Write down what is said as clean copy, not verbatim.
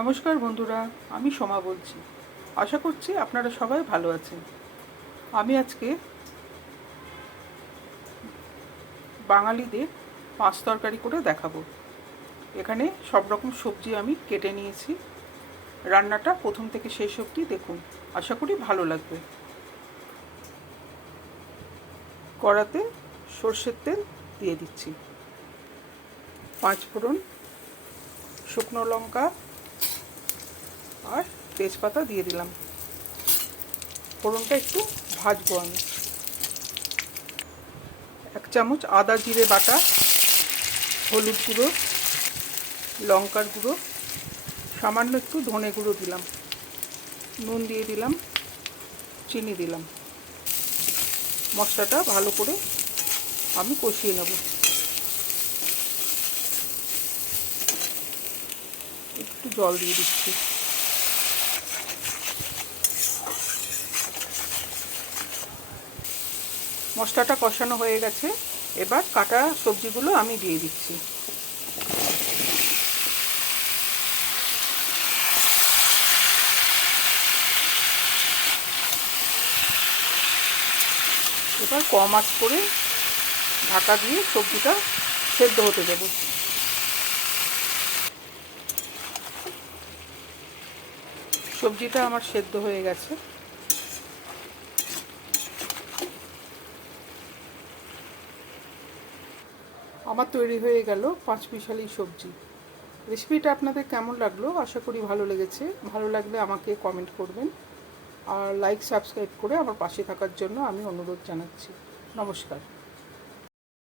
নমস্কার বন্ধুরা, আমি সোমা বলছি। আশা করছি আপনারা সবাই ভালো আছেন। আমি আজকে বাঙালিদের মাছ তরকারি করে দেখাবো। এখানে সব রকম সবজি আমি কেটে নিয়েছি। রান্নাটা প্রথম থেকে শেষ অবধি দেখুন, আশা করি ভালো লাগবে। কড়াতে সর্ষের তেল দিয়ে দিচ্ছি, 5 ফোড়ন, শুকনো লঙ্কা আর তেজপাতা দিয়ে দিলাম। ফোড়নটা একটু ভাজবো আমি। 1 চামচ আদা জিরে বাটা, হলুদ গুঁড়ো, লঙ্কার গুঁড়ো, সামান্য একটু ধনে গুঁড়ো দিলাম, নুন দিয়ে দিলাম, চিনি দিলাম। মশলাটা ভালো করে আমি কষিয়ে নেব। একটু জল দিয়ে দিচ্ছি। মশলাটা কষানো হয়ে গেছে, এবার কাটা সবজিগুলো আমি দিয়ে দিচ্ছি। এবার কম আঁচ করে ঢাকা দিয়ে সবজিটা সেদ্ধ হতে দেব। সবজিটা আমার সেদ্ধ হয়ে গেছে। আমার তৈরি হয়ে গেল 5 মিশালি সবজি। রেসিপিটা আপনাদের কেমন লাগলো? আশা করি ভালো লেগেছে। ভালো লাগলে আমাকে কমেন্ট করবেন আর লাইক সাবস্ক্রাইব করে আমার পাশে থাকার জন্য আমি অনুরোধ জানাচ্ছি। নমস্কার।